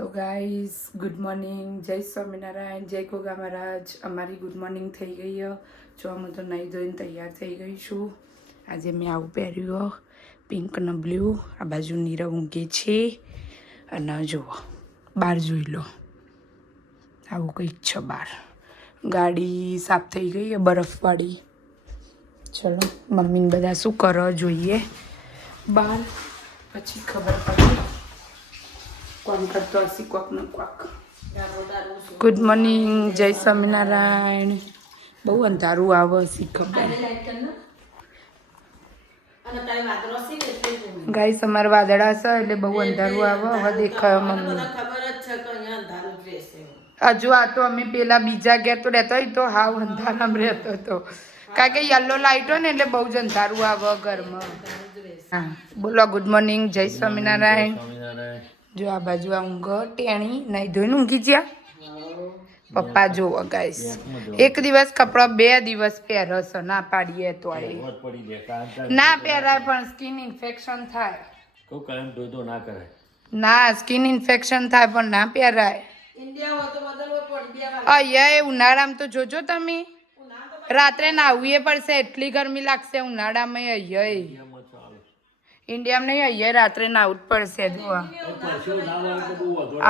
તો guys good morning, જય સ્વામિનારાયણ, જય ગોગા મહારાજ. અમારી ગુડ મોર્નિંગ થઈ ગઈ જો અમે તો નહીં ધોઈને તૈયાર થઈ ગઈ છું. આજે મેં આવું પહેર્યું પિંક ને બ્લુ. આ બાજુ નીરવ ઊંઘે છે અને જુઓ બહાર જોઈ લો આવું કંઈક છે બહાર. ગાડી સાફ થઈ ગઈ બરફવાળી. ચલો મમ્મીને બધા શું કરો જોઈએ બહાર, પછી ખબર પડે કોણ કરતો હશે કોક ને કોક. ગુડ મોર્નિંગ, જય સ્વામિનારાયણ. બહુ અંધારું આવે હશે ખબર. ગાઈસ અમારે વાદળા છે એટલે બહુ અંધારું આવે. હવે દેખાય મમ્મી. હજુ આ તો અમે પેલા બીજા ઘેર તો રહેતો હોય તો હાવ અંધારામાં રહેતો હતો, કારણ કે યલો લાઇટ હોય ને એટલે બહુ જ અંધારું આવે ઘરમાં. હા બોલો ગુડ મોર્નિંગ, જય સ્વામિનારાયણ. જો આ બાજુ આ ઊંઘ ટેણી નહીં ધોઈને ઊંઘી જ્યાં. પપ્પા જોવો ગાઈસ, એક દિવસ કપડાં 2 દિવસ પહેરસ ના પાડીએ તો ના પહેરાય પણ સ્કિન ઇન્ફેક્શન થાય. ના સ્કિન ઇન્ફેક્શન થાય પણ ના પહેરાય. અહીંયા ઉનાળામાં તો જોજો તમે રાત્રે નાહવું પડશે, એટલી ગરમી લાગશે ઉનાળામાં. અહીંયા ઇન્ડિયામાં નહીં, અહીંયા રાત્રે નાહવું જ પડશે.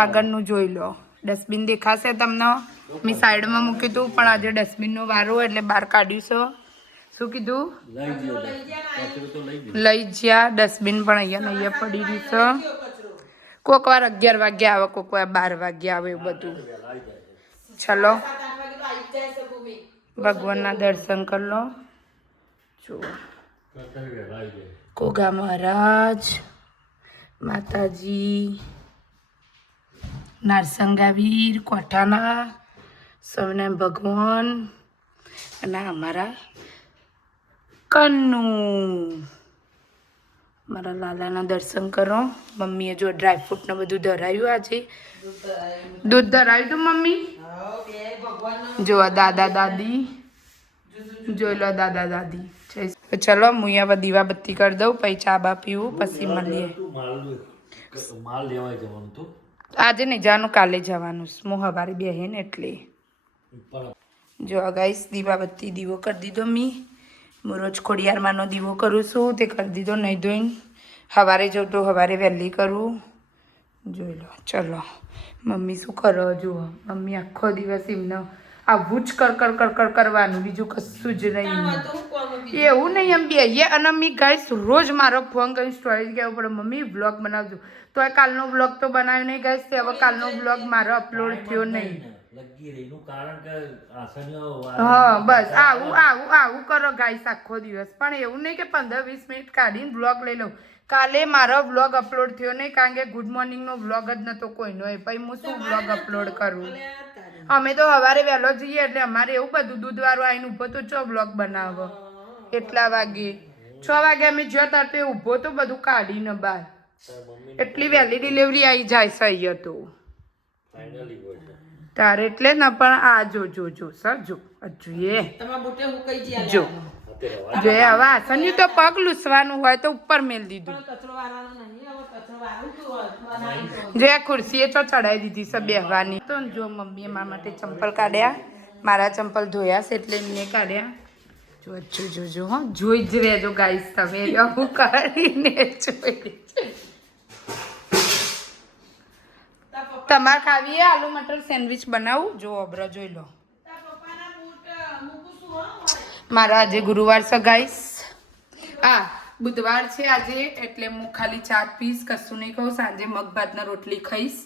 આગળનું જોઈ લો, ડસ્ટબિન દેખાશે તમને. મેં સાઈડમાં મૂક્યું હતું પણ આજે ડસ્ટબિનનો વારો એટલે બહાર કાઢ્યું છે. શું કીધું? લઈ જ્યા. ડસ્ટબિન પણ અહીંયા અહીંયા પડી રહ્યું છે. કોક વાર 11 વાગે આવે, કોક વાર 12 વાગે આવે, એવું બધું. ચલો ભગવાનના દર્શન કરી લો. જુઓ ગોગા મહારાજ, માતાજી, નારસંગાવીર, કોઠાના સ્વામિનારાયણ ભગવાન અને અમારા કન્નુ. મારા લાલાના દર્શન કરો. મમ્મીએ જો ડ્રાયફ્રૂટ ને બધું ધરાયું. આજે દૂધ ધરાયું હતું મમ્મી. જો દાદા દાદી જોઈ લો, દાદા દાદી. ચલો હું અહીંયા દીવાબત્તી કરી દઉં, પછી ચા બા પીવું, પછી મળીએ. આજે નહીં જવાનું, કાલે જવાનું. હું સવારે બેહે ને એટલે. જો ગાઈસ દીવાબત્તી દીવો કરી દીધો મી. હું રોજ ખોડિયારમાંનો દીવો કરું છું, તે કરી દીધો નહીં ધોઈને. સવારે જાઉં તો સવારે વહેલી કરું. જોઈ લો. ચલો મમ્મી શું કરો જુઓ. મમ્મી આખો દિવસ એમને આવું જ કર કરવાનું, બીજું કશું જ નહીં. એવું નહીં એમ બેહીએ અને મેં ગાઈસ રોજ મારો ફોન કરીને સ્ટોરેજ કહેવું પડે મમ્મી વ્લોગ બનાવજો. તો આ કાલનો વ્લોગ તો બનાવ્યો નહીં ગાઈસ, તે હવે કાલનો વ્લોગ મારો અપલોડ થયો નહીં. હા બસ આવું કરો ગાઈસ આખો દિવસ. પણ એવું નહીં કે 15-20 મિનિટ કાઢીને વ્લોગ લઈ લઉં. કાલે મારો વ્લોગ અપલોડ થયો નહીં, કારણ કે ગુડ મોર્નિંગનો વ્લોગ જ નહોતો કોઈનો. પછી હું શું વ્લોગ અપલોડ કરું? અમે તો સવારે વહેલો જઈએ એટલે અમારે એવું બધું દૂધવાળું આવીને ઊભો તો ચો વ્લોગ બનાવો. એટલા વાગે 6 વાગે અમે જતા તો ઊભો તો બધું કાઢીને બહાર. એટલી વહેલી ડિલિવરી આવી જાય છે અહીંયા તો તારે. એટલે ને પણ આ જો સર જો જોઈએ જો હવે આસન્યું તો પગ લૂસવાનું હોય તો ઉપર મેલ દીધું. જો આ ખુરશીએ તો ચડાવી દીધી છે બેહવાની. તો જો મમ્મીએ મારા માટે ચંપલ કાઢ્યા. મારા ચંપલ ધોયા છે એટલે એમને કાઢ્યા. જોજો હો, જોઈ જ રહેજો ગાઈસ તમે. હું કરીને જોઈ. તમારે ખાવી આલુ મટર સેન્ડવિચ બનાવું? જો અબરો જોઈ લો. મારા આજે ગુરુવાર છે ગાઈસ. બુધવાર છે આજે, એટલે હું ખાલી ચા પીસ, કશું નહીં ખાઉં. સાંજે મગ ભાતના રોટલી ખાઈશ.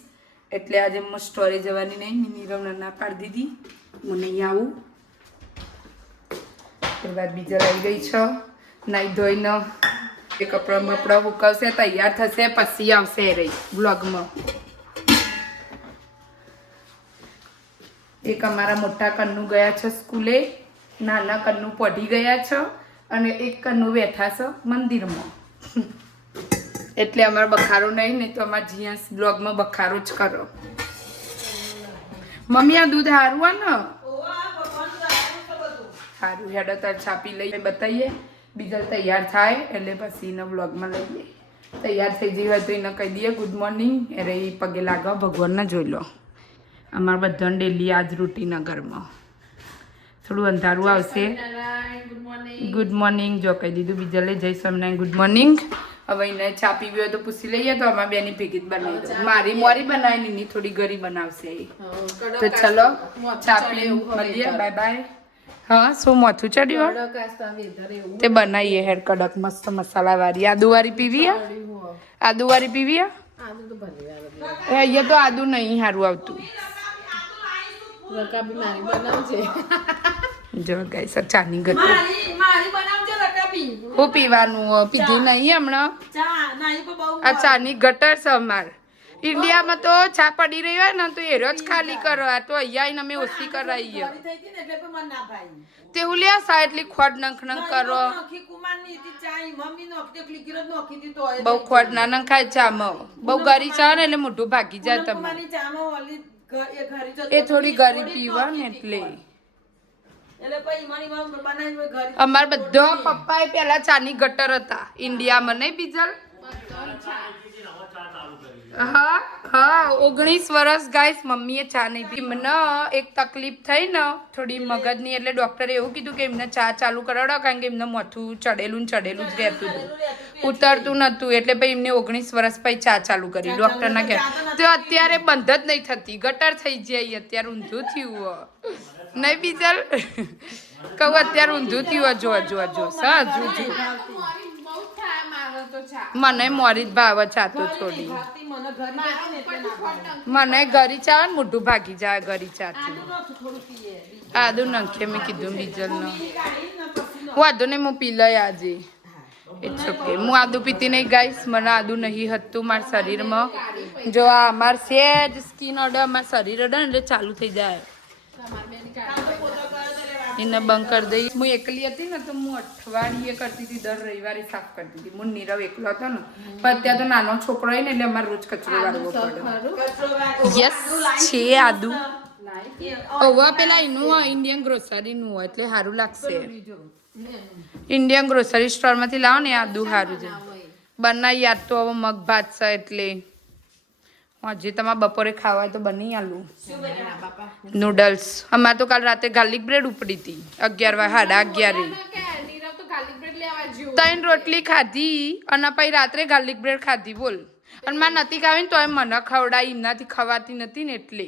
એટલે આજે હું સ્ટોરે જવાની નહીં. નીરવને ના પાડી દીધી, હું નહીં આવું. એ વાત બીજા લઈ ગઈ છે. નહીં ધોઈને એ કપડાં બપડા ઉકાવશે, તૈયાર થશે, પછી આવશે રહી વ્લોગમાં. એક અમારા મોટા કન્નુ ગયા છે સ્કૂલે, નાના કન્નુ પઢી ગયા છે, અને એક કન્નુ બેઠા છે મંદિરમાં. એટલે અમારે બખારો નહીં તો અમારે જ્યાં બ્લોગમાં બખારો જ કરો. મમ્મી આ દૂધ સારું હોય ને? સારું હેડો તાર છાપી લઈએ બતાવીએ. બીજા તૈયાર થાય એટલે પછી એના બ્લોગમાં લઈએ. તૈયાર થઈ જઈ હોય તો એને કહી દઈએ ગુડ મોર્નિંગ. અરે એ પગે લાગો ભગવાનને જોઈ લો. અમારા બધાને ડેલી આજ રૂટીન ઘરમાં થોડું અંધારું આવશે. ગુડ મોર્નિંગ જો કહી દીધું. બીજા લઈ જઈ સ્વામિનારાયણ ગુડ મોર્નિંગ. હવે એને ચા પીવી હોય તો પૂછી લઈએ તો અમારા બેની ભેગી જ બનાવી દો. મારી મોરી બનાવી ની થોડી ગરી બનાવશે. તો ચલો ચા પી મળીએ. Bye bye. હા શું માથું ચડ્યું તે બનાવીએ હેર કડક મસ્ત મસાલા વાળી. આદુ વાળી પીવી? આદુ વાળી પીવી? અહીંયા તો આદુ નહીં સારું આવતું. જો ગાઈસ ચાની ગટર હું પીવાનું પીધી નહીં હમણાં. આ ચાની ગટર છે અમાર. ઇન્ડિયામાં તો ચા પડી રહી હોય ને તો એ રોજ ખાલી કરો. આ તો અહીંયા અમે ઓછી કરાવીએ તે હું લ્યા સા એટલી ખોટ નંખ કરો. બહુ ખોટ ના નંખાય ચામાં. બહુ ગરી ચા ને એટલે મોઢું ભાગી જાય તમે. એ થોડી ગરી પીવા ને એટલે અમાર બધા પપ્પા પેલા ચાની ગટર હતા ઇન્ડિયામાં નહીં બીજલ. હા હા 19 વર્ષ ગાઈસ મમ્મીએ ચા નહીં પી. મને એક તકલીફ થઈ ને થોડી મગજની એટલે ડોક્ટરે એવું કીધું કે એમને ચા ચાલુ કરાવડો કારણ કે એમને માથું ચડેલું જ રહેતું હતું ઉતરતું નતું એટલે પછી એમને 19 વર્ષ પછી ચા ચાલુ કરી ડોક્ટરના કહે તો અત્યારે બંધ જ નહીં થતી ગટર થઈ જાય. અત્યારે ઊંધું થયું નહીં બીજલ કહું અત્યારે ઊંધું થયું. જો જો જો સજ મને મોરી જ ભાવ ચા તો છોડી. મને ગરી ચા ને મોઢું ભાગી જાય ગરી ચાથી. આદુ નંખે મેં કીધું બીજલ નો વાંધો નહીં હું પી લઈ આજે. It's okay. હું આદુ પીતી નહીં ગાઈસ. મને આદુ નહીં હતું મારા શરીરમાં. જો આ અમાર સેજ સ્કિન અડે અમારા શરીર અડે ને એટલે ચાલુ થઈ જાય. એને બંધ કરી દઈ. હું એકલી હતી ને તો હું અઠવાડિયે કરતી હતી. દર રવિવારે સાફ કરતી હતી. હું નીરવ એકલો હતો ને પણ અત્યારે તો નાનો છોકરો હોય ને એટલે અમારે રોજ કચરો વાળવો પડે. યસ છે આદુ. હવે પેલા એનું ઇન્ડિયન ગ્રોસરીનું હોય એટલે સારું લાગશે. ઇન્ડિયન ગ્રોસરી સ્ટોરમાંથી લાવો ને આદુ સારું છે. બનાવી યાદ તો હવે મગ ભાત છે એટલે હજી તમારે બપોરે ખાવા તો બની આલું નૂડલ્સ. અમારે તો કાલ રાતે ગાર્લિક બ્રેડ ઉપડી હતી 11:30 ત્રણ રોટલી ખાધી અને પછી રાત્રે ગાર્લિક બ્રેડ ખાધી બોલ. અને મારે નથી ખાવી ને તો એમ મને ખવડાવી એમનાથી ખવાતી નથી ને એટલે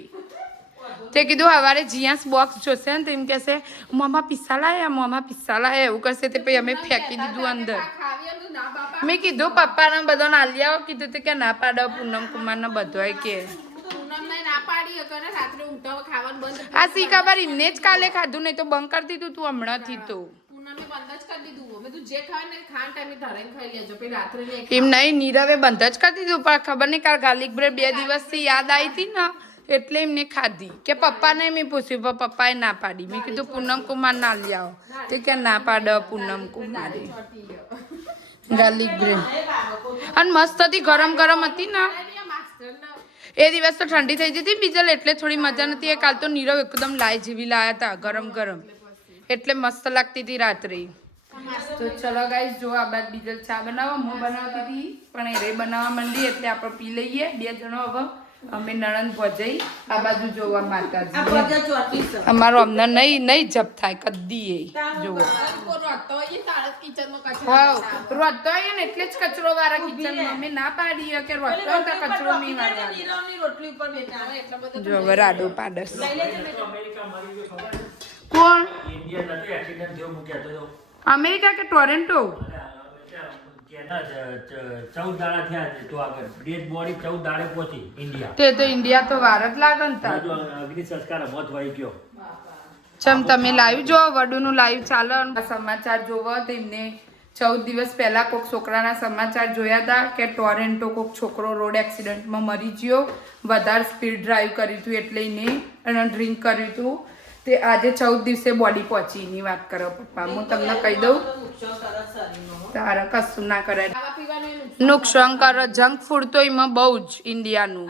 તે કીધું સવારે જીયાસ બોક્સ જોશે ને તો એમ કહેશે મમ્મા પિસ્સા લાયા એવું કરશે. તે પછી અમે ફેંકી દીધું અંદર. મેં કીધું પપ્પાને બધો નાલિયાઓ કીધું કે ના પાડો. પૂનમ કુમારને બધો કે આ સી ખબર એમને જ કાલે ખાધું નહીં તો બંધ કરી દીધું તું હમણાંથી. તો એમ નહીં નીરવે બંધ જ કરી દીધું પણ ખબર નહીં કાલ ગાર્લિક બ્રેડ 2 દિવસથી યાદ આવી હતી ને એટલે એમને ખાધી કે પપ્પાને મેં પૂછ્યું પણ પપ્પાએ ના પાડી. મેં કીધું પૂનમ કુમાર ના લઈ આવો તે કે ના પાડો પૂનમ કુમારે ગાર્લિક બ્રેડ. અને મસ્ત હતી ગરમ ગરમ હતી ને એ દિવસ તો ઠંડી થઈ જતી બીજલ એટલે થોડી મજા નથી. કાલ તો નીરવ એકદમ લાઈ જેવી લાયા હતા ગરમ ગરમ એટલે મસ્ત લાગતી હતી રાત્રે. તો ચલો ગાઈસ જો આ બાદ બીજલ ચા બનાવો. હું બનાવતી હતી પણ એ બનાવવા માંડી એટલે આપણે પી લઈએ 2 જણો. હવે અમે નણંદ ભજાઈ આ બાજુ જોવા માતાજી અમારો અમને નહીં જપ થાય કદી જોવો. હા રોતો ને એટલે જ કચરો વાળા કિચન અમે ના પાડીએ કે રોતો કચરો નહીં વાળવા. જો રાડો પાડસ કોણ અમેરિકા કે ટોરેન્ટો 14 દાડા થયા તો આગળ ડેડ બોડી 14 દાડે પહોંચી ઇન્ડિયા. તે તો ઇન્ડિયા તો વાર જ લાગે ને તા. અગ્નિ સંસ્કાર મોત વહી ગયો. ચમ તમે લાઈવ જો વડુનું લાઈવ ચાલો સમાચાર જોવો તો એમને 14 દિવસ પહેલા કોઈક છોકરાના સમાચાર જોયા હતા કે ટોરેન્ટો કોઈક છોકરો રોડ એક્સિડન્ટમાં મરી ગયો. વધારે સ્પીડ ડ્રાઈવ કર્યું હતું એટલે એને ડ્રિંક કર્યું હતું. તે આજે 14 દિવસે બોડી પહોંચી એની વાત કરો પપ્પા. હું તમને કહી દઉં તારે કશું ના કરાય. નુકસાન કરે જંક ફૂડ તો એમાં બહુ જ ઇન્ડિયાનું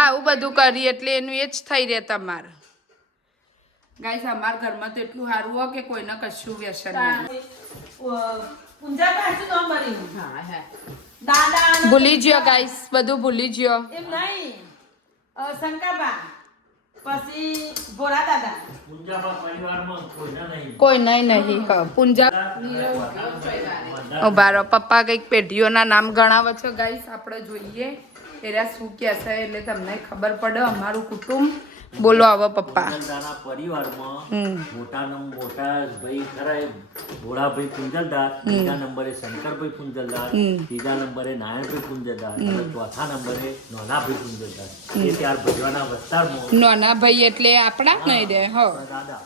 આવું બધું કરી એટલે એનું એ જ થઈ રહે તમારે. ગાઈસ અમારા ઘરમાં તો એટલું સારું હોય કે કોઈને કશું વ્યસન નહીં. ઊંઝા પાછું નામ મળ્યું. હા હા દાદા અને ભૂલી ગયો ગાઈસ, બધું ભૂલી ગયો. એમ નહીં શંકાબા પછી ભોળા દાદા પૂંજાબા પરિવારમાં કોઈને નહીં. કોઈ નહીં પૂંજા ઉભા રહો. પપ્પા કંઈક પેઢીઓના નામ ગણાવે છે ગાઈસ, આપણે જોઈએ એરા શું કહે છે એટલે તમને ખબર પડે અમારું કુટુંબ. બોલો હવે પપ્પા. પૂંજલદાના પરિવારમાં હમ. મોટા ભાઈ ખરા એ ભોળાભાઈ પૂંજલદાર, બીજા નંબરે શંકરભાઈ પૂંજલદાર, ત્રીજા નંબરે નારાયણભાઈ પૂંજલદાર અને ચોથા નંબરે નાનાભાઈ પૂંજલદાર. એ ત્યાર ભજવાના વિસ્તારમાં નાના ભાઈ એટલે આપણા નહીં રે હો દાદા.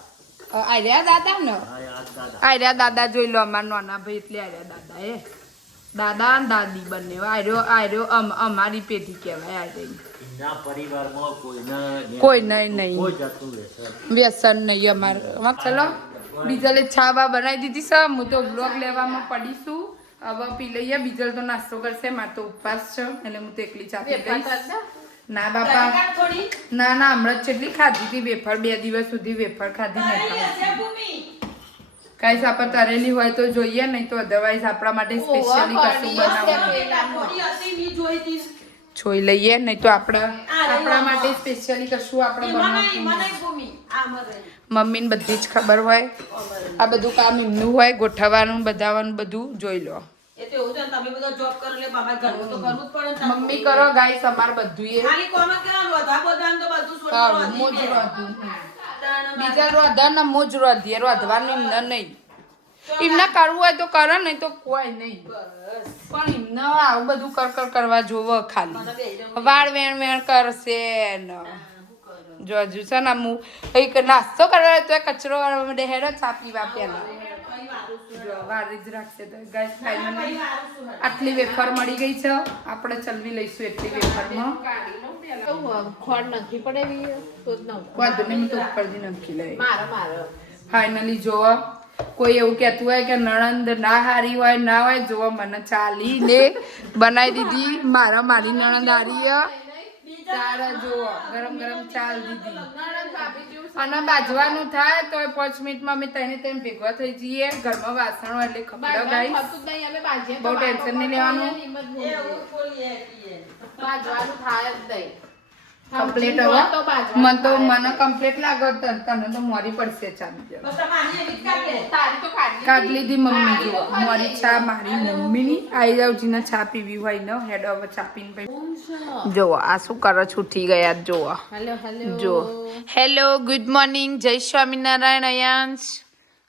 આર્યા દાદા ને હા, આ દાદા. આર્યા દાદા જોઈ લો. અમારા નાના ભાઈ એટલે આર્યા દાદા એ દાદા અને દાદી બંને આર્યો અમારી પેઢી કહેવાય. આર્યા એમના પરિવારમાં કોઈ નહીં કોઈ જાતનું વ્યસન. વ્યસન નહીં અમારે. ચલો બીજલે છા બા બનાવી દીધી છે. હું તો બ્લોગ લેવામાં પડીશું. હવે પી લઈએ. બીજલ તો નાસ્તો કરશે. મારે તો ઉપવાસ છે એટલે હું તો એકલી ચા પી લઈશ. ના બાપા થોડી ના હમણાં જેટલી ખાધી હતી વેફર. 2 દિવસ સુધી વેફર ખાધી નહીં ખાધી. ભૂમિ કાંઈ આપણે તરેલી હોય તો જોઈએ, નહીં તો અધરવાઇઝ આપણા માટે સ્પેશિયલી કશું બનાવવાનું થોડી હતી મી જોઈ હતી જોઈ લઈએ, નહીં તો આપણા માટે સ્પેશિયલી કશું આપણે બનાવવું. મને ભૂમિ આ મરે મમ્મીને બધી જ ખબર હોય. આ બધું કામ એમનું હોય, ગોઠવવાનું બધાવાનું બધું જોઈ લો. એ તો એવું છે ને, તમે બધા જોબ કરો એટલે બાબા ઘરનું તો કરવું જ પડે ને. મમ્મી કરો ગાઈસ, અમાર બધું એ ખાલી કોમ કેવા રોધા બોધાને તો બધું હા, મોજ રોધું. બીજા રોધા ને મોજ રોધીએ. રોધવાનું એમને નહીં. એમને કરવું હોય તો કરે, નહીં તો કોઈ નહીં. પણ એમને આવું બધું કર કરવા જોવે. ખાલી વાળ વેણ કરશે ને જોજુ છે ને. હું એક નાસ્તો કરવા તો કચરો હેડો ચા પીવા પેલા વારી જ રાખશે. તો ગાઈસ ફાઇનલી આટલી વેફર મળી ગઈ છે. આપણે ચલવી લઈશું એટલી વેફરમાં. ખોડ નથી પડેવી તો જ ન વાંધો નહીં, હું તો ઉપરથી નાખી લઈ. મારો ફાઇનલી જોવો કોઈ એવું કહેતું હોય કે નણંદ ના હારી હોય ના હોય, જોવો મને ચાલી ને બનાવી દીધી. મારી નણંદ હારી તારા જોવો ગરમ ચાલ દીધી. અને બાજવાનું થાય તો 5 મિનિટમાં અમે તેને ભેગવા થઈ જઈએ. ઘરમાં વાસણો એટલે ખબર ગાઈસ, બહુ ટેન્શન નહીં લેવાનું. બાજવાનું થાય જ નહીં. કમ્પ્લીટ હવે મને કમ્પ્લીટ લાગે. તને તો મોરી પડશે ચા બીજા. બસ તમારી એવી જ કાઢ લે. તારી તો કાઢી કાઢ લીધી મમ્મી. જો મારી ચા મારી મમ્મીની. આવી જાવ જીને ચા પીવી હોય ને હેડ હવે ચા પીને પછી જોવો આ શું કરો છો. ઉઠી ગયા જોવો. હેલો જો હેલો ગુડ મોર્નિંગ, જય સ્વામિનારાયણ. અયાંશ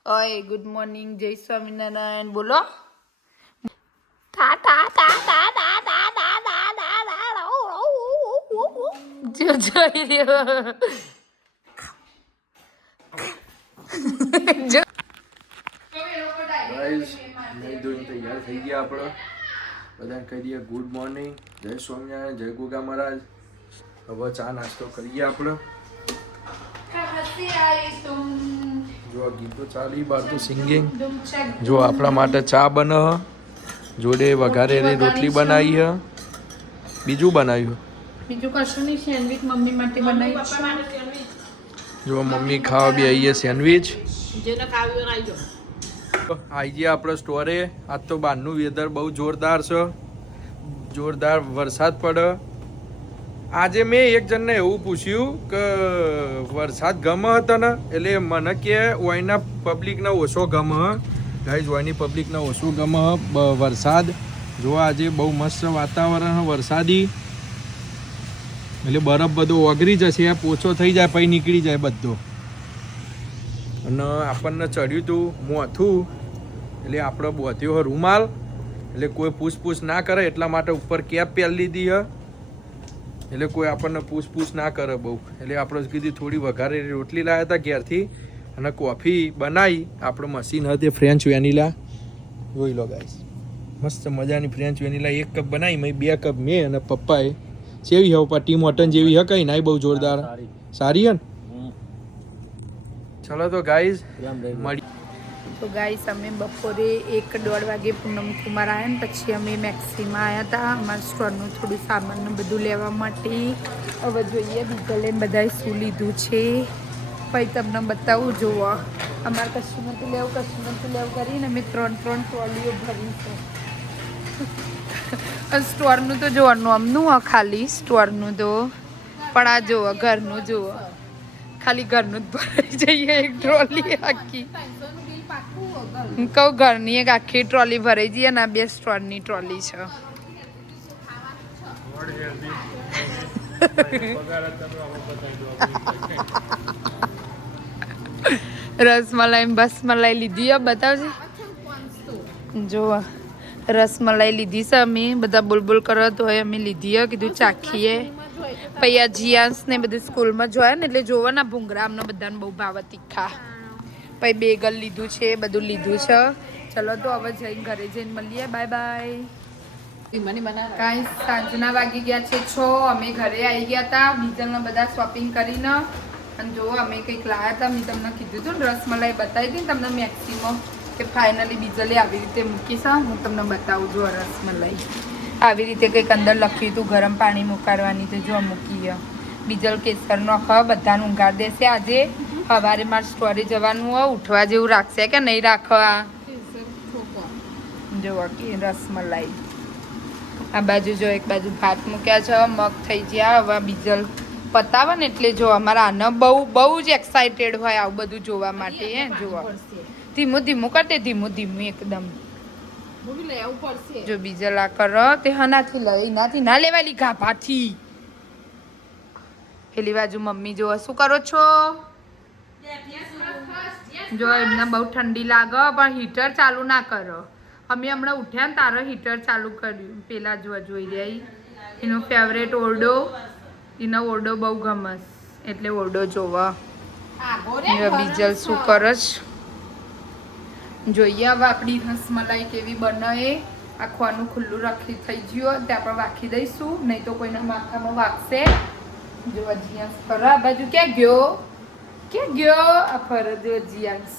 ઓય ગુડ મોર્નિંગ, જય સ્વામિનારાયણ બોલો. જો જોઈ રહ્યો જો ગાઈસ નહીં ધોઈને તૈયાર થઈ ગયા આપણે. બધાને કહી દઈએ ગુડ મોર્નિંગ, જય સ્વામિનારાયણ, જય ગોગા મહારાજ. હવે ચા નાસ્તો કરીએ આપણે. જો આ ગીતો ચાલી બહાર તો સિંગિંગ. જો આપણા માટે ચા બને, જોડે વઘારેલી રોટલી બનાવી છે. બીજું બનાવ્યું બીજું કશું નહીં. સેન્ડવિચ મમ્મી માટે બનાવી છે. જો મમ્મી ખાવા બી આવીએ સેન્ડવિચ. જેને ખાવી હોય આવી જાઓ. આવી ગયા આપણે સ્ટોરે. આજ તો બહારનું વેધર બહુ જોરદાર છે. જોરદાર વરસાદ પડે. આજે મેં એક જણને એવું પૂછ્યું કે વરસાદ ગમે હતો ને, એટલે મને કે ઓયના પબ્લિકને ઓછો ગમે. ગાઈઝ ઓયની પબ્લિકને ઓછો ગમે વરસાદ. જો આજે બહુ મસ્ત વાતાવરણ વરસાદી. એટલે બરફ બધો ઓગળી જશે, પોચો થઈ જાય પછી નીકળી જાય બધો. અને આપણને ચડ્યું હતું મોથું, એટલે આપણે બોધ્યો હોય રૂમાલ. એટલે કોઈ પૂછપૂછ ના કરે એટલા માટે ઉપર કેપ પહેરી લીધી હ. એટલે કોઈ આપણને પૂછપૂછ ના કરે બહુ. એટલે આપણે કીધી થોડી વઘારેલી રોટલી લાવ્યા હતા ઘેરથી અને કોફી બનાવી. આપણે મશીન હતી ફ્રેન્ચ વેનીલા. જોઈ લો ગાઈસ, મસ્ત મજાની ફ્રેન્ચ વેનીલા 1 કપ બનાવી. મેં 2 કપ મેં અને પપ્પાએ. સેવી હવે ટી મોટન જેવી હ કઈ નાઈ બહુ જોરદાર સારી હે ને. ચલો તો ગાઈઝ મળી. તો ગાઈસ અમે બપોરે 1-1:30 વાગે પૂનમ કુમાર આવ્યા ને પછી અમે મેક્સીમાં આવ્યા હતા અમારા સ્ટોરનું થોડું સામાનનું બધું લેવા માટે. હવે જોઈએ બીજા લઈને બધાએ શું લીધું છે પછી તમને બતાવું. જુઓ અમારે કશું નથી લેવું કરીને અમે 3 ટ્રોલીઓ ભરી છે. સ્ટોરનું તો જોવાનું આમનું ખાલી સ્ટોરનું તો પણ આ જુઓ ઘરનું જુઓ ખાલી ઘરનું જ ભરાઈ જઈએ એક ટ્રોલી આખી. હું કહું ઘરની એક આખી ટ્રોલી ભરાઈ જઈએ ને 2 સ્ટોરની ટ્રોલી છે. રસમલાઈ બસમલાઈ લીધી બતાવજે જો રસમલાઈ લીધી છે અમે બધા બોલ કરો તો અમે લીધી કીધું ચાખીએ. પછી આ જીયાન્સ ને બધું સ્કૂલમાં જોયા ને એટલે જોવો ને ભૂંગરા અમને બધાને બહુ ભાવે તીખા. પછી બેગલ લીધું છે બધું લીધું છે. ચલો તો હવે જઈને ઘરે જઈને મળીએ. Bye bye. કાંઈ સાંજના વાગી ગયા છે 6. અમે ઘરે આવી ગયા હતા બીજલના બધા શોપિંગ કરીને. અને જો અમે કંઈક લાવ્યા હતા મેં તમને કીધું હતું ને રસમલાઈ બતાવી હતી ને તમને મેક્સિમમ કે ફાઇનલી બીજલે આવી રીતે મૂકી છે. હું તમને બતાવું છું રસમલાઈ આવી રીતે કંઈક અંદર લખ્યું હતું ગરમ પાણી મુકાડવાની તો જો મૂકી બીજલ કેસરનો બધાને ઊંઘાડ દેશે. આજે સવારે મારે સ્ટોરે જવાનું હોય ઉઠવા જેવું રાખશે કે નહીં રાખવા જો કે રસમલાઈ. આ બાજુ જો એક બાજુ ભાત મૂક્યા છે મગ થઈ ગયા. હવે બીજલ પતાવે ને એટલે જો અમારા આને બહુ જ એક્સાઇટેડ હોય આવું બધું જોવા માટે. જોવા ધીમું કરતે ધીમું એકદમ જો બીજલ આ કરો તે હનાથી લે એનાથી ના લેવાલી ગાભાથી. પેલી બાજુ મમ્મી જો શું કરો છો જો એમને બહુ ઠંડી લાગે પણ હીટર ચાલુ ના કરો. અમે હમણાં ઉઠ્યા ને તારો હીટર ચાલુ કર્યું. પેલા જોઈ રહી એનો ફેવરેટ ઓરડો એનો ઓરડો બહુ ગમસ એટલે ઓરડો જોવા. બીજલ શું કરસ જોઈએ. હવે આપણી રસમલાઈ કેવી બને. આખવાનું ખુલ્લું રાખી થઈ ગયું ત્યાં પણ વાખી દઈશું નહીં તો કોઈના માથામાં વાગશે. જો જીયાંસ ફરો આ બાજુ ક્યાં ગયો આ ફરો જો જીયાંસ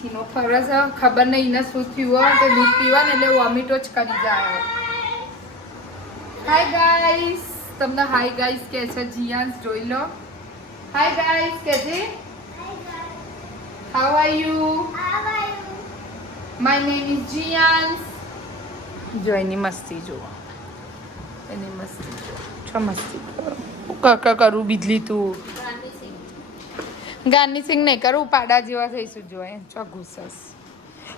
ચીનો ફરસ ખબર નહીં એને શું થયું હોય તો દૂધ પીવા ને એટલે વોમિટો જ કરી જાય. હાય ગાઈસ તમને હાય ગાઈસ કે છે જીયાંસ જોઈ લો. હાય ગાઈસ કે છે how are you my name is જીયાંસ. જો એની મસ્તી જુઓ એની મસ્તી જુઓ છો મસ્તી કાકા કરું બીજલી તું ગાર્નિશિંગ નહીં કરું પાડા જેવા થઈશું જો એ ચો ઘૂસસ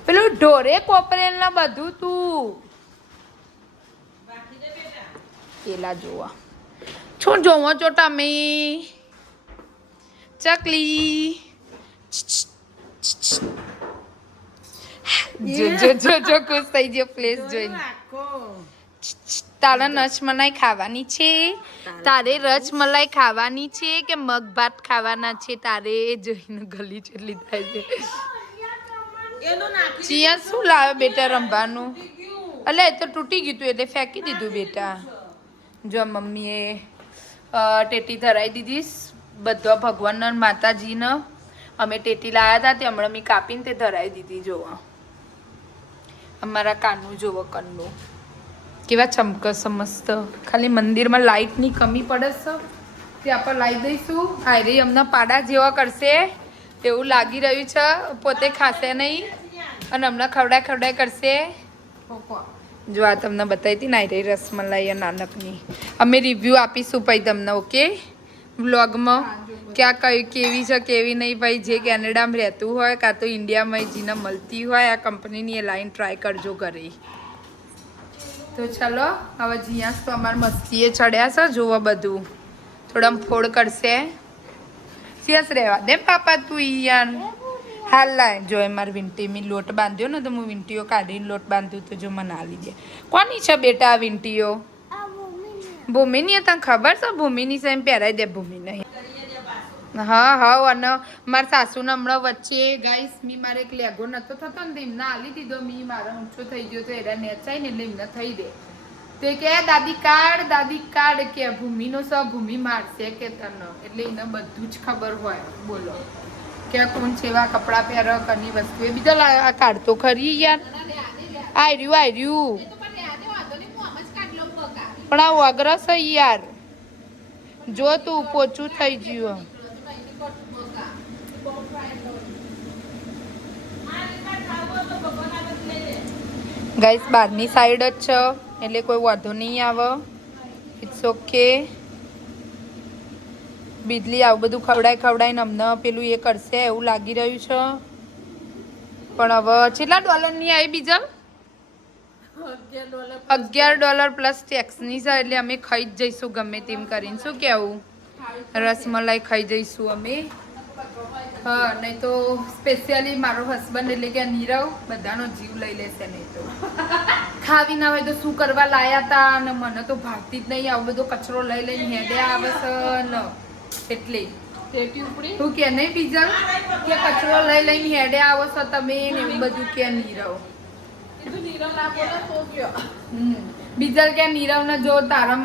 પેલું ઢોરે કોપરેલ ના બધું તું પેલા જોવા શું જોવો છો તમે ચકલી જો ખુશ થઈ ગયો પ્લેસ જોઈને. તારે રસમલાઈ ખાવાની છે તારે રસમલાઈ ખાવાની છે કે મગ ભાત ખાવાના છે તારે જોઈને ગલી જેટલી થાય છે. ચિયા શું લાવે બેટા રમવાનું એટલે તો તૂટી ગયું હતું એટલે ફેંકી દીધું બેટા. જો મમ્મીએ ટેટી ધરાવી દીધી બધા ભગવાનના માતાજીને અમે ટેટી લાવ્યા હતા તે હમણાં મેં કાપીને તે ધરાવી દીધી. જોવા અમારા કાનું જોવો કન્નું કેવા ચમકસ મસ્ત. ખાલી મંદિરમાં લાઇટની કમી પડે છે ત્યાં પર લાવી દઈશું. આયરી અમને પાડા જેવા કરશે એવું લાગી રહ્યું છે. પોતે ખાશે નહીં અને હમણાં ખવડાય કરશે. જો આ તમને બતાવી હતી ને આયરી રસમલાઈ નાનકની અમે રિવ્યૂ આપીશું પછી તમને ઓકે વ્લોગમાં ક્યાં કઈ કેવી છે કેવી નહીં. ભાઈ જે કેનેડામાં રહેતું હોય કાં તો ઇન્ડિયામાં જેને મળતી હોય આ કંપનીની એ લાઈન ટ્રાય કરજો ઘરે. તો ચલો હવે જીયાસ તો અમારે મસ્તીએ ચડ્યા છે જોવા બધું થોડા ફોડ કરશે. સિયાસ રહેવા દે પાપા તું યાર હાલ લાય. જો એ મારે વિંટી મેં લોટ બાંધ્યો ને તો હું વિંટીઓ કાઢીને લોટ બાંધ્યું તો જો મને આલી દે. કોની છે બેટા આ વિંટીઓ ભૂમિની તને ખબર છે ભૂમિની છે એમ પહેરાઈ દે ભૂમિ નહીં. હા અને મારા સાસુને હમણાં વચ્ચે ગાઈસ મી મારે એક લેગો નતો થતો ને એમને આલી દીધો. મી મારો ઊંચો થઈ ગયો તો એના નેચાય ને એટલે એમને થઈ દે. તો કે દાદી કાઢ કે ભૂમિનો સ ભૂમિ મારશે કે તને એટલે એને બધું જ ખબર હોય. બોલો કે કોણ છેવા કપડાં પહેરો કની વસ્તુ એ બીજા કાઢતો ખરી યાર. આર્યું પણ આ વગરસ યાર જો તું પોચું થઈ ગયું ગાઈસ બહારની સાઈડ જ છે એટલે કોઈ વાંધો નહીં આવે. It's okay. બિજલી આવું બધું ખવડાઈને અમને પેલું એ કરશે એવું લાગી રહ્યું છે. પણ હવે કેટલા ડોલરની આવી બીજા $11 પ્લસ ટેક્સની છે એટલે અમે ખાઈ જ જઈશું ગમે તેમ કરીને. શું કેવું? રસમલાઈ ખાઈ જઈશું અમે. હા નહીં તો સ્પેશિયલી મારો હસબન્ડ એટલે કે નીરવ બધાનો જીવ લઈ લેશે. નહીં તો ખાવી ના હોય તો શું કરવા લાયા તા અને મને તો ભાગતી જ નહીં. આવો બધો કચરો લઈ લઈને હેડે આવે છે ને એટલે તું કે નહીં બીજા કે કચરો લઈ લઈને હેડે આવો છો તમે ને એવું બધું કે નીરવ. બીજા કે નીરવ ને જો તારું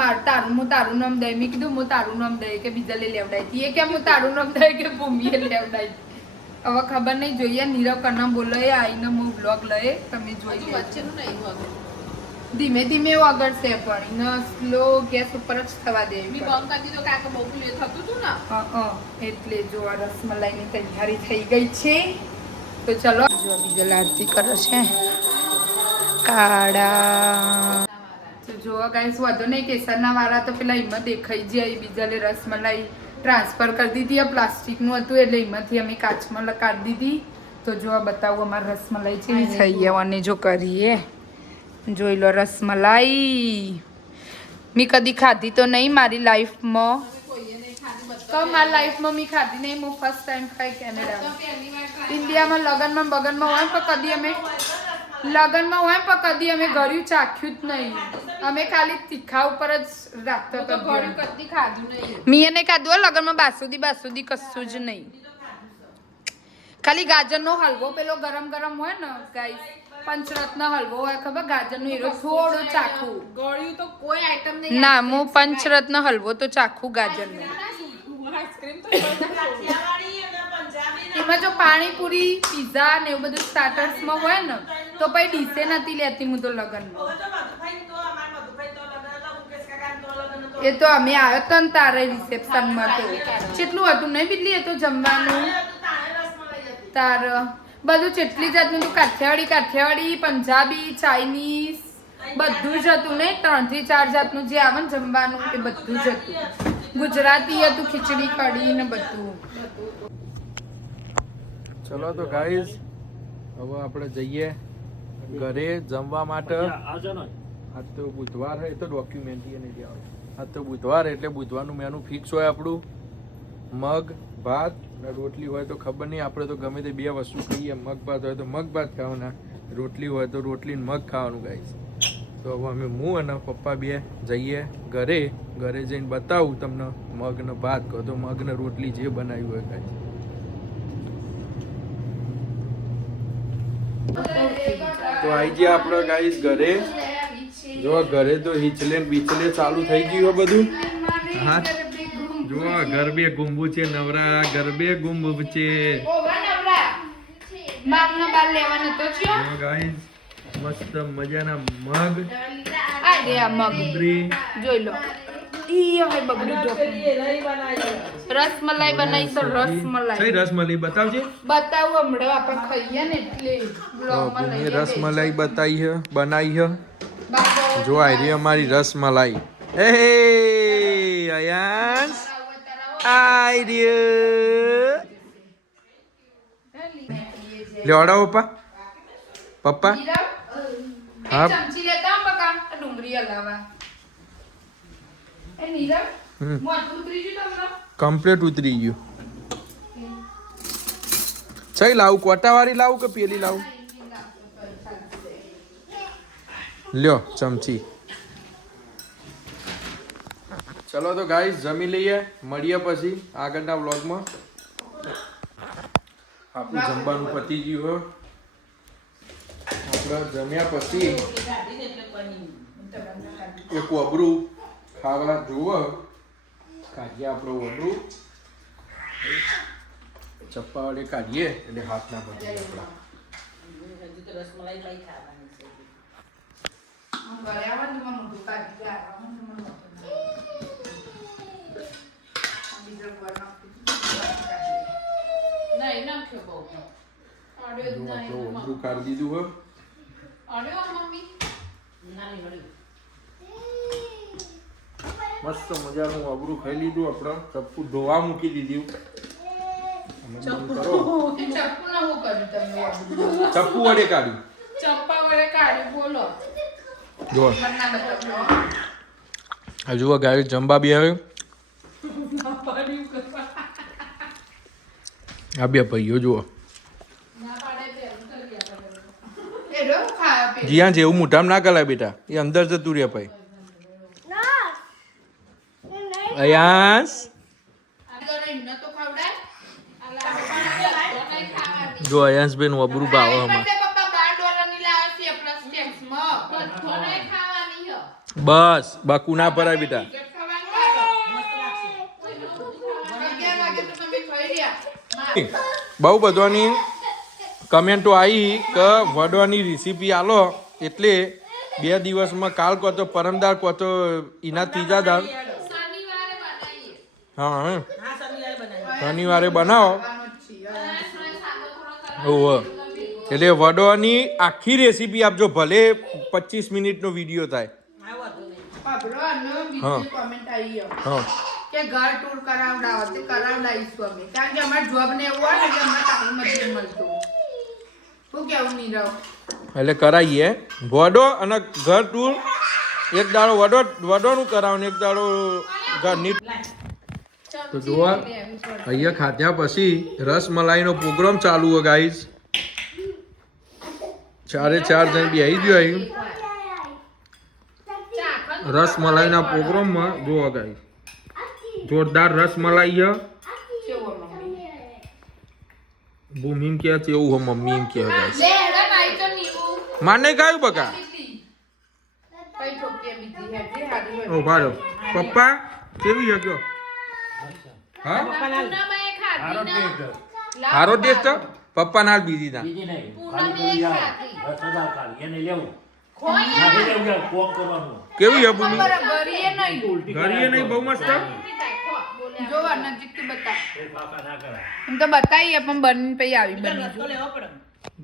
હું તારું નામ દઈ. મેં કીધું હું તારું નામ દઈ કે બીજા લઈ લેવડાઈ. એ કે હું તારું નામ દઈ કે ભૂમિએ લેવડાઈ. હવે ખબર નહીં જોઈએ નીરવ કના બોલે આવીને હું બ્લોગ લઈએ તમે જોઈ ધીમે ધીમે વગરશે પણ એને સ્લો ગેસ ઉપર જ થવા દે. એટલે જો આ રસમલાઈની તૈયારી થઈ ગઈ છે તો ચલો જો બીજા આરતી કરે છે કાળા. તો જો ગાઈસ વધુ નહીં કેસરના વાળા તો પેલા હિંમત દેખાઈ જાય. બીજા લે રસમલાઈ ટ્રાન્સફર કરી દીધી. આ પ્લાસ્ટિકનું હતું એટલે હિંમતથી અમે કાચમાં કાઢી દીધી. તો જો આ બતાવું અમારે રસમલાઈ છે થઈ અને જો કરીએ જોઈ લો રસમલાઈ. મેં કદી ખાધી તો નહીં મારી લાઈફમાં. તો મારી લાઈફમાં મેં ખાધી નહીં. હું ફર્સ્ટ ટાઈમ ખાઈ કેનેડામાં. ઇન્ડિયામાં લગનમાં બગનમાં હોય પણ કદી અમે લગનમાં હોય પણ કદી અમે ઘરે ચાખ્યું જ નહીં. અમે ખાલી તીખા ઉપર જ રાખતો હતો. મેં એને ખાધું લગનમાં બાસુદી કશું જ નહીં. ખાલી ગાજરનો હલવો પેલો ગરમ ગરમ હોય ને ગાઈસ પંચરત્ન હલવો હોય ખબર ગાજરનો હીરો થોડો ચાખું ગળ્યું તો કોઈ આઈટમ નહીં. ના હું પંચરત્ન હલવો તો ચાખું ગાજરનો. એમાં જો પાણીપુરી પીઝા ને એવું બધું સ્ટાર્ટર્સમાં હોય ને તો પછી ડીશે નથી લેતી હું તો લગનમાં. એ તો અમે આવ્યો તો ને તારે રિસેપ્શનમાં તો કેટલું હતું નહીં બીજલી એ તો જમવાનું તાર બધું જેટલી જાતનું તું કાઠિયાવાડી પંજાબી ચાઇનીઝ બધું જ હતું ને 3 થી 4 જાતનું જે આવે ને જમવાનું એ બધું જ હતું. ગુજરાતી હતું ખીચડી કઢી ને બધું. ચલો તો ગાઈઝ હવે આપણે જઈએ ઘરે જમવા માટે. આજ તો બુધવાર છે તો ડોક્યુમેન્ટરી નહીં આવે. આજ તો બુધવાર એટલે બુધવારનું મેનુ ફિક્સ હોય આપણું. મગ ભાત ને રોટલી હોય તો ખબર નહીં. આપણે તો ગમે તે 2 વસ્તુ ખાઈએ. મગ ભાત હોય તો મગ ભાત ખાવાના, રોટલી હોય તો રોટલી ને મગ ખાવાનું ગાઈઝ. તો હવે અમે હું અને પપ્પા 2 જઈએ ઘરે જઈને બતાવું તમને મગ ને ભાત કહો તો મગ ને રોટલી જે બનાવ્યું હોય ગાઈઝ. તો આવી ગયા આપણે ગાઈઝ ઘરે. જો ઘરે તો હિચલે બીચલે ચાલુ થઈ ગયું બધું. હા જો ગરબે ગુંબુ છે નવરા ગરબે ગુંબુ છે. ગાઈઝ મસ્ત મજાના મગ જોઈ લો. રસમલાઈ બનાવી તો રસમલાઈ બતાવજે. બતાવું હમણાં આપણે ખાઈએ ને એટલે બ્લોગમાં લઈ રસમલાઈ બનાવી છે. જો આરી અમારી રસમલાઈ. એ અયાંશ આર્ય લેવડાવો પપ્પા. હા ચમચી લેતા બકા ડુંગળી હલાવા. એ નીરવ મોઢું ઉતરી ગયું તમને? કમ્પ્લીટ ઉતરી ગયું. ચઈ લાવું કોટાવાળી લાવું કે પેલી લાવું? લ્યો ચમચી. ચલો તો ગાઈસ જમી લઈએ. મળીએ પછી આગળના વ્લોગમાં. આપણું જમવાનું પતી ગયું હો. આપણે જમ્યા પછી એક વબરું ખાવા જોવો. કાઢીએ આપણો વબરું. ચપ્પા વડે કાઢીએ એટલે હાથ ના પકડીએ આપણા. આપણું કાઢી દીધું હોય. અડ્યો મમ્મી નાની વળી. મસ્ત મજાનું અબરું ખાઈ લીધું આપણે ચપ્પુ ધોવા મૂકી દીધું એ ચપ્પુ ના હું કર્યું તમે ચપ્પુ વડે કાઢ્યું ચપ્પા વડે કાઢી બોલો જો ના બતાવો હજુ ગાય જમવા બી આવે આ બે ભાઈઓ જુઓ ના પાડે તે એ રો ખાયા પે જીયા જેવું મોઢામાં ના કલાય બેટા એ અંદર જતું રહે ભાઈ અયાસ તો ખવડાય અલા તો નહીં ખાવાની જો અયાંશબેન અબરું ભાવ હમણાં પપ્પા $12 ની લાવે છે પ્લસ ટેક્સ માં તો નહીં ખાવાની હો બસ બાકુ ના ભરાય બેટા બહુ બધાની કમેન્ટો આવી કે વડવાની રેસીપી આલો એટલે 2 દિવસમાં કાલ કહો તો પરમદાર કહો તો એના ત્રીજા દાળ હા હા, શનિવારે બનાવી. શનિવારે બનાવો ઓહો એટલે વડોની આખી રેસીપી આપજો ભલે 25 મિનિટનો વિડીયો થાય હા, વાંધો નહીં. હા. કોમેન્ટ આવી હા કે ઘર ટૂર કરાવડાવો તે કરાવડાવીશું અમે કારણ કે અમારે જોબ ને એવું હોય ને એટલે અમારે ટાઈમ જ નહીં મળતો શું કેવું નીરવ એટલે કરાવીએ વડો અને ઘર ટૂર એક દાડો વડોનું કરાવો ને એક દાડો ઘરની તો જોવા અહીંયા ખાધ્યા પછી રસમલાઈનો પ્રોગ્રામ ચાલુ હોય ગાઈઝ 4 જણ બી આવી ગયો અહીં રસમલાઈના પ્રોગ્રામમાં જોવા ગાઈઝ જોરદાર રસમલાઈ છે ભૂમિ કે છે એવું હો મમ્મી એમ કે ગાઈઝ લે હેડા નાઈ તો નીવું માને ગાયું બકા કઈ ઠોકી બીજી હેડી હાડી ઓ ભારો પપ્પા કેવી છે કયો હા હારો ટેસ્ટ છે? પપ્પા ના બીજી ના બીજી નહીં ખાલી પેલી આ રસદાળ ખાલી એને લેવું નાખી દેવું કે કોક કરવાનું કેવી છે ભૂમિ ગરીએ નહીં ઘરીએ નહીં બહુ મસ્ત જો નજીકથી બતા એ પાકા ના કરાય એમ તો બતાઈએ પણ બની પછી આવી બની રસ્તો લેવો પડે.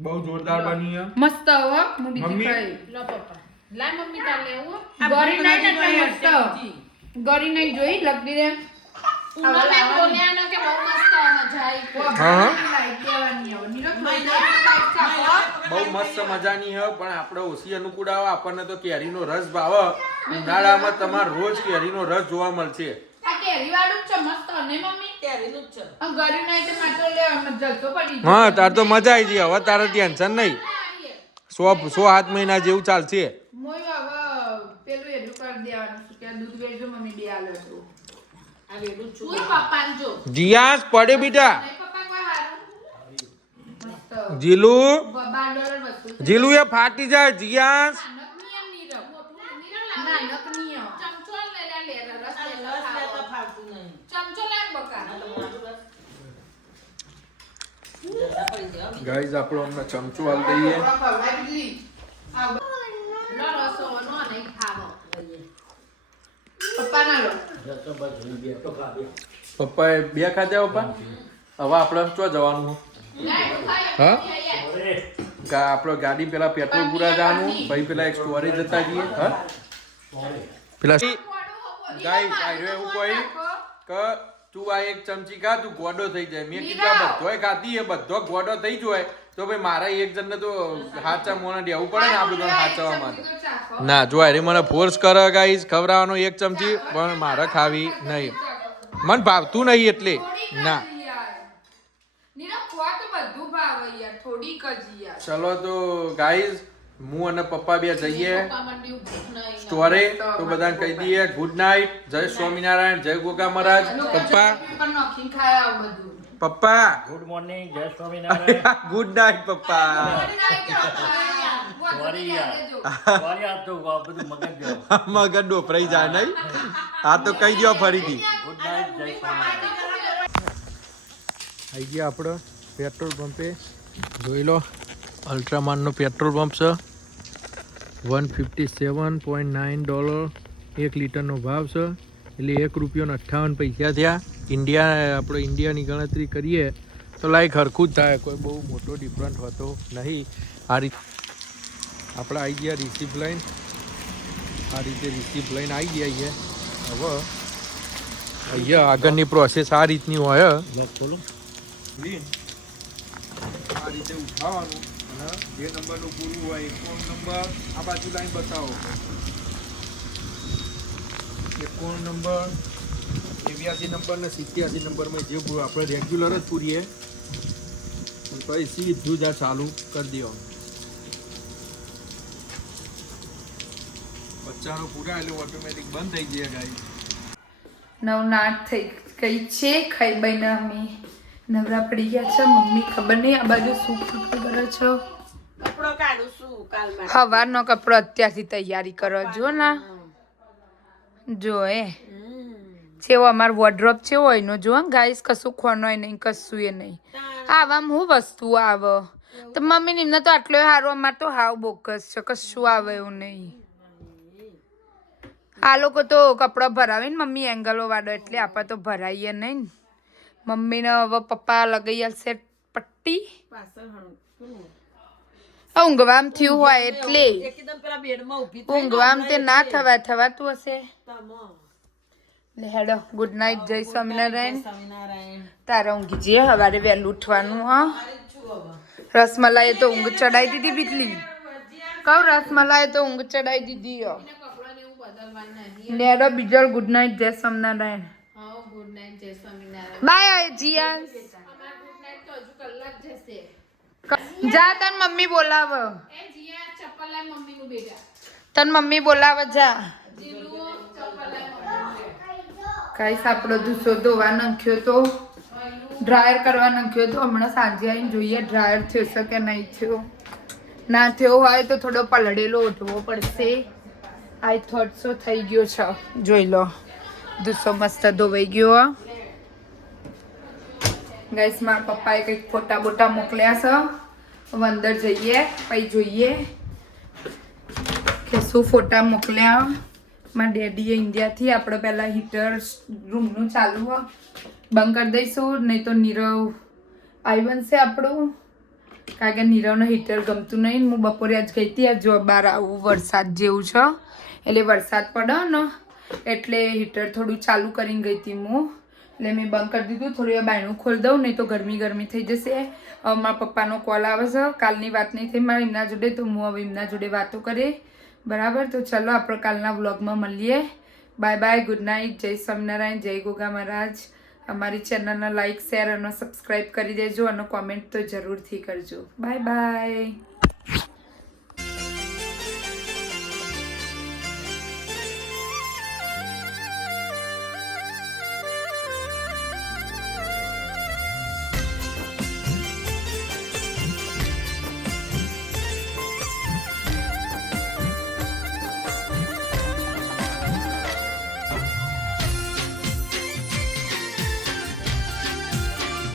બહુ જોરદાર બની છે મસ્ત હો હું બીજી મમ્મી? ખાઈ લો પપ્પા. લાય મમ્મી તાર લેવું આ ગરી ભૂખ નહીં ને લાગી એટલે હોય મસ્ત બીજી. ગરી નહીં જોઈ લગતી રે ઉનાળે બોલ્યા ને કે બહુ મસ્ત મજા આવી. હા. બહુ બહુ મસ્ત મજાની છે પણ આપણે ઓછી અનુકૂળ આવે આપણને તો કેરીનો રસ ભાવે ઉનાળામાં તમારે રોજ કેરીનો રસ જોવા મળશે આ કેરી વાળું જ છે મસ્ત ને મમ્મી કેરીનું જ છે. આ ગરી નહીં તો માટો લે અમે જલતો પડી હા તાર તો મજા આવી ગઈ હવે તારે ટેન્શન નહીં 100 મહિના જેવું ચાલશે મોય હવે પેલું એટલું કરી દેવાનું શું કે દૂધ વેચજો મમ્મી બે આલો તો આ વેલું જ છું. ઉઈ પપ્પાને જો જીયાસ પડે બેટા નહીં પપ્પા કોઈ હારું મસ્ત જીલુ $12 વસ્તુ છે. જીલુ એ ફાટી જાય જીયાસ આ રસ લેતા ફાવતું નહીં. જતા પડી જાય, હો. ગાઈઝ આપણો અમને ચમચો હાલ દઈએ રસ્તો બસ જોઈ બે તો ખાધે પપ્પાએ 2 ખાધા પપ્પા હવે આપણે ચો જવાનું હા અરે આપણે ગાડી પેલા પેટ્રોલ પૂરા જવાનું ભાઈ પેલા એક સ્ટોરેજ જતા જઈએ હા પેલા ગાઈઝ આયરો એવું કોઈ કે તું આ એક ચમચી ખા તું ગોડો થઈ જાય મેં કીધું આ બધોય ખાધી એ બધો ગોડો થઈ જાય તો ભાઈ મારા એક જણને તો હાચા મોને દેવું પડે ને આ બધું હાચવા માટે ના જો અરે મને ફોર્સ કરે ગાઈઝ ખવડાવવાનો એક ચમચી પણ મારે ખાવી નહીં મને ભાવતું નહીં એટલે ના ચલો તો ગાઈઝ હું અને પપ્પા બે જઈએ સ્ટોરે તો બધાને કહી દઈએ ગુડ નાઇટ જય સ્વામિનારાયણ જય ગોગા મહારાજ પપ્પા પપ્પા ગુડ મોર્નિંગ જય સ્વામિનારાયણ ગુડ નાઇટ પપ્પા સોરી યાર સોરી આ તો આ બધું મગજ ગયો મગજ ડોફરાઈ જાય નહીં આ તો કહી દો ફરીથી ગુડ નાઇટ જય સ્વામિનારાયણ આવી ગયા આપણે પેટ્રોલ પંપે જોઈ લો અલ્ટ્રામાનનો પેટ્રોલ પંપ છે $157.9 1 લીટરનો ભાવ છે એટલે ₹1.58 થયા આપણે ઇન્ડિયાની ગણતરી કરીએ તો લાઈક હરખું જ થાય કોઈ બહુ મોટો ડિફરન્ટ હોતો નહીં આ રીતે આપણે આવી ગયા રિસીપ્ટ લઈને. આ રીતે રિસીપ્ટ લઈને આવી ગયા છે. હવે અહીંયા આગળની પ્રોસેસ આ રીતની હોય. લોક ખોલો. આ રીતે ઉઠાવવાનું અને જે નંબરનું પૂરું હોય એકોણ નંબર આ બાજુ લાઈન બતાવો. એકોણ નંબર 89 નંબર ને 87 નંબરમાં જે આપણે રેગ્યુલર જ પૂરીએ પછી સીધું જ આ ચાલુ કરી દેવાનું. બચ્ચાનો પૂરા એટલે ઓટોમેટિક બંધ થઈ જાય ગાઈ. નવનાથ થઈ ગઈ છે. ખાઈ બઈને અમે નવરા પડી ગયા છે. મમ્મી ખબર નહીં આ બાજુ શું કરે છે. કપડો કાઢું છું કાલ માટે. સવારનો કપડો અત્યારથી તૈયારી કરો જો ના જો જેવો અમારો વોર્ડરોબ જેવો હોય નો જો ગાઈસ કશું ખોનો હોય નહીં કશું એ નહીં. આવામાં હું વસ્તુ આવે તો મમ્મી એમને તો આટલો સારો અમારે તો હાવ બોકસ છે કશું આવે એવું નહીં. આ લોકો તો કપડો ભરાવે ને મમ્મી એંગલો વાળો એટલે આપણે તો ભરાઈએ નહીં. મમ્મીને હવે પપ્પા લગાઈ આવશે પટ્ટી. પાછળ હણું. ઊંઘવામ થયું હોય એટલે એકદમ પેલા બેડમાં ઊભી ઊંઘવામ તે ના થવાતું હશે. તમો. લે હેડો ગુડ નાઇટ. જય સ્વામિનારાયણ. સ્વામિનારાયણ. તારે ઊંઘી જઈએ સવારે વહેલું ઉઠવાનું. હા રસમલાઈએ તો ઊંઘ ચડાઈ દીધી બીટલી. કહું રસમલાઈએ તો ઊંઘ ચડાઈ દીધી. લેડો બીજો ગુડ નાઇટ. જય સ્વામિનારાયણ. બાય જીયાસ. જા તન મમ્મી બોલાવ. તન મમ્મી બોલાવ જા. ગાઈસ આપણો દૂસો ધોવા નાખ્યો તો ડ્રાયર કરવા નાખ્યો તો હમણાં સાંજે આવીને જોઈએ ડ્રાયર થયો છે કે નહીં થયો. ના થયો હોય તો થોડો પલળેલો ઉઠવો પડશે. આઈ થોટ સો થઈ ગયો છે. જોઈ લો દૂસો મસ્ત ધોવાઈ ગયો. ગાઈસ મારા પપ્પાએ કંઈક ફોટા બોટા મોકલ્યા છે. હવે અંદર જઈએ પછી જોઈએ કે શું ફોટા મોકલ્યા. મારા ડેડીએ ઇન્ડિયાથી આપણે પહેલાં હીટર રૂમનું ચાલુ બંધ કરી દઈશું નહીં તો નીરવ આવી બનશે આપણું. કારણ કે નીરવને હીટર ગમતું નહીં. હું બપોરે આજ ગઈ હતી. આજ જો બહાર આવું વરસાદ જેવું છે એટલે વરસાદ પડે ને એટલે હીટર થોડું ચાલુ કરીને ગઈ હતી હું. એટલે મેં બંધ કરી દીધું. થોડી વાર બાયણું ખોલી દઉં નહીં તો ગરમી થઈ જશે. હવે મારા પપ્પાનો કોલ આવે છે. કાલની વાત નહીં થઈ મારે એમના જોડે તો હું હવે એમના જોડે વાતો કરે. બરાબર તો ચલો આપણે કાલના વ્લોગમાં મળીએ. Bye bye good night. જય સ્વામિનારાયણ. જય ગોગા મહારાજ. અમારી ચેનલને લાઇક શેર અને સબસ્ક્રાઈબ કરી દેજો અને કોમેન્ટ તો જરૂરથી કરજો. Bye bye.